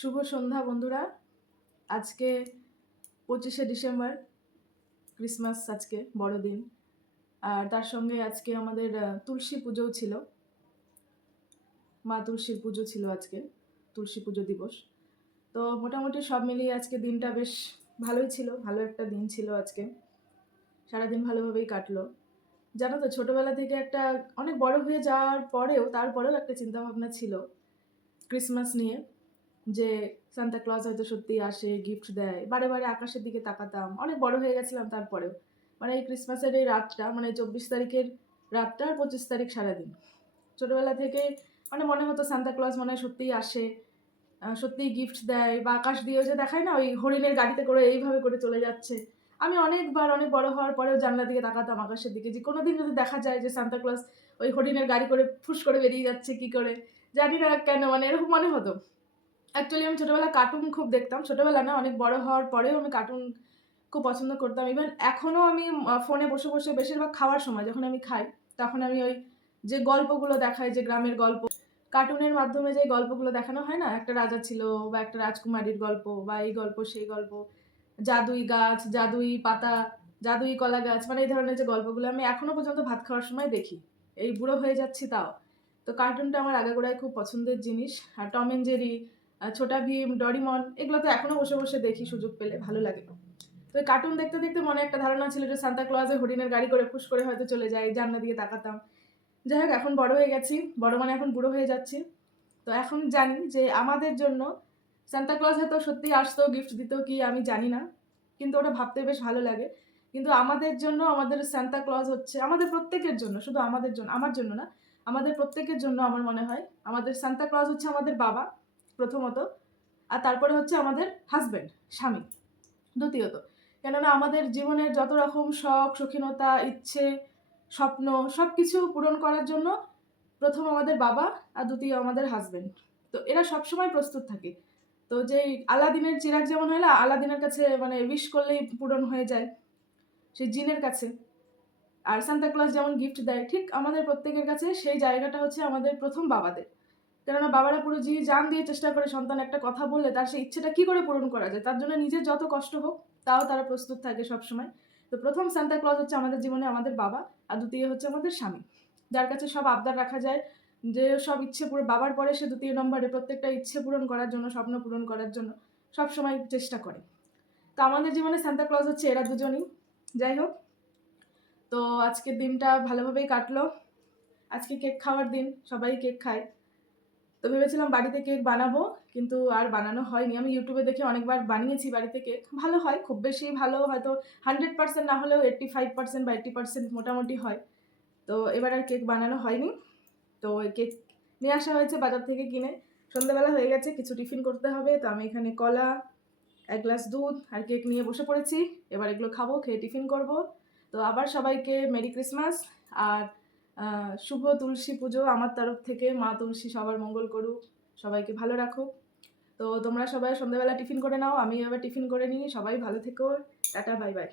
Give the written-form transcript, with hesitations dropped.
শুভ সন্ধ্যা বন্ধুরা। আজকে 25শে December, Christmas, আজকে বড়দিন। আর তার সঙ্গে আজকে আমাদের তুলসী পুজোও ছিল, মা তুলসীর পুজো ছিল আজকে, তুলসী পুজো দিবস। তো মোটামুটি সব মিলিয়ে আজকে দিনটা বেশ ভালোই ছিল, ভালো একটা দিন ছিল আজকে। সারাদিন ভালোভাবেই কাটলো। জানো তো, ছোটবেলা থেকে একটা অনেক বড় হয়ে যাওয়ার পরেও তারপরেও একটা চিন্তাভাবনা ছিল ক্রিসমাস নিয়ে, যে সান্তা ক্লজ হয়তো সত্যি আসে, গিফট দেয়। বারে বারে আকাশের দিকে তাকাতাম, অনেক বড় হয়ে গেছিলাম তারপরেও। মানে এই ক্রিসমাসের এই রাতটা, মানে 24 তারিখের রাতটা আর 25 তারিখ সারাদিন, ছোটবেলা থেকে মানে মনে হতো সান্তা ক্লজ মনে হয় সত্যিই আসে, সত্যিই গিফট দেয়। বা আকাশ দিয়েও যে দেখায় না, ওই হরিণের গাড়িতে করে এইভাবে করে চলে যাচ্ছে। আমি অনেকবার অনেক বড় হওয়ার পরেও জানলা দিকে তাকাতাম আকাশের দিকে, যে কোনোদিন যদি দেখা যায় যে সান্তা ক্লজ ওই হরিণের গাড়ি করে ফুস করে বেরিয়ে যাচ্ছে, কি করে জানি না কেন, মানে এরকম মনে হতো। অ্যাকচুয়ালি আমি ছোটোবেলা কার্টুন খুব দেখতাম, ছোটোবেলা না, অনেক বড় হওয়ার পরেও আমি কার্টুন খুব পছন্দ করতাম। ইভেন এখনও আমি ফোনে বসে বসে বেশিরভাগ খাওয়ার সময় যখন আমি খাই, তখন আমি ওই যে গল্পগুলো দেখায়, যে গ্রামের গল্প, কার্টুনের মাধ্যমে যে গল্পগুলো দেখানো হয় না, একটা রাজা ছিল বা একটা রাজকুমারীর গল্প, বা এই গল্প সেই গল্প, জাদুই গাছ, জাদুই পাতা, জাদুই কলা গাছ, মানে এই ধরনের যে গল্পগুলো আমি এখনো পর্যন্ত ভাত খাওয়ার সময় দেখি। এই বুড়ো হয়ে যাচ্ছি তাও। তো কার্টুনটা আমার আগাগোড়ায় খুব পছন্দের জিনিস। আর Tom and Jerry, Chhota Bheem, ডরিমন, এগুলো তো এখনো বসে বসে দেখি, সুযোগ পেলে ভালো লাগে। তো এই কার্টুন দেখতে দেখতে মনে একটা ধারণা ছিল যে সান্তা ক্লজে হরিণের গাড়ি করে ফুস করে হয়তো চলে যায়, জানলা দিয়ে তাকাতাম। যাই হোক, এখন বড় হয়ে গেছি, বড় মানে এখন বুড়ো হয়ে যাচ্ছি। তো এখন জানি যে আমাদের জন্য সান্তা ক্লজ হয়তো সত্যি আসতো, গিফট দিত কি আমি জানি না, কিন্তু ওটা ভাবতে বেশ ভালো লাগে। কিন্তু আমাদের জন্য আমাদের সান্তা ক্লজ হচ্ছে আমাদের প্রত্যেকের জন্য, শুধু আমাদের জন্য, আমার জন্য না, আমাদের প্রত্যেকের জন্য আমার মনে হয় আমাদের সান্তা ক্লজ হচ্ছে আমাদের বাবা প্রথমত, আর তারপরে হচ্ছে আমাদের হাজব্যান্ড, স্বামী দ্বিতীয়ত। কেননা আমাদের জীবনের যত রকম শখ, শৌখিনতা, ইচ্ছে, স্বপ্ন, সব কিছু পূরণ করার জন্য প্রথম আমাদের বাবা, আর দ্বিতীয় আমাদের হাজব্যান্ড। তো এরা সবসময় প্রস্তুত থাকে। তো যেই আলাদিনের চিরাগ যেমন হয় না, আলাদিনের কাছে মানে উইশ করলেই পূরণ হয়ে যায়, সেই জিনের কাছে। আর সান্তা ক্লজ যেমন গিফট দেয়, ঠিক আমাদের প্রত্যেকের কাছে সেই জায়গাটা হচ্ছে আমাদের প্রথম বাবাদের। কেননা বাবারা পুরো জি জান দিয়ে চেষ্টা করে সন্তান একটা কথা বললে তার সেই ইচ্ছেটা কি করে পূরণ করা যায়, তার জন্য নিজের যত কষ্ট হোক তাও তারা প্রস্তুত থাকে সবসময়। তো প্রথম সান্তা ক্লজ হচ্ছে আমাদের জীবনে আমাদের বাবা, আর দ্বিতীয় হচ্ছে আমাদের স্বামী, যার কাছে সব আবদার রাখা যায়, যে সব ইচ্ছে পুরো বাবার পরে সে দ্বিতীয় নম্বরে প্রত্যেকটা ইচ্ছে পূরণ করার জন্য, স্বপ্ন পূরণ করার জন্য সব সময় চেষ্টা করে। তো আমাদের জীবনে সান্তা ক্লজ হচ্ছে এরা দুজনই। যাই হোক, তো আজকের দিনটা ভালোভাবেই কাটলো। আজকে কেক খাওয়ার দিন, সবাই কেক খায়। তো ভেবেছিলাম বাড়িতে কেক বানাবো, কিন্তু আর বানানো হয়নি। আমি ইউটিউবে দেখে অনেকবার বানিয়েছি বাড়িতে কেক, ভালো হয়, খুব বেশি ভালো হয়তো 100% না হলেও 85% বা 80% মোটামুটি হয়। তো এবার আর কেক বানানো হয়নি। তো ওই কেক নিয়ে আসা হয়েছে বাজার থেকে কিনে। সন্ধ্যাবেলা হয়ে গেছে, কিছু টিফিন করতে হবে। তো আমি এখানে কলা, 1 গ্লাস দুধ আর কেক নিয়ে বসে পড়েছি। এবার এগুলো খাবো, খেয়ে টিফিন করব। তো আবার সবাইকে মেরি ক্রিসমাস আর শুভ তুলসী পুজো আমার তরফ থেকে। মা তুলসী সবার মঙ্গল করুক, সবাইকে ভালো রাখুক। তো তোমরা সবাই সন্ধ্যাবেলা টিফিন করে নাও, আমি এবার টিফিন করে নিই। সবাই ভালো থেকো, টাটা, বাই বাই।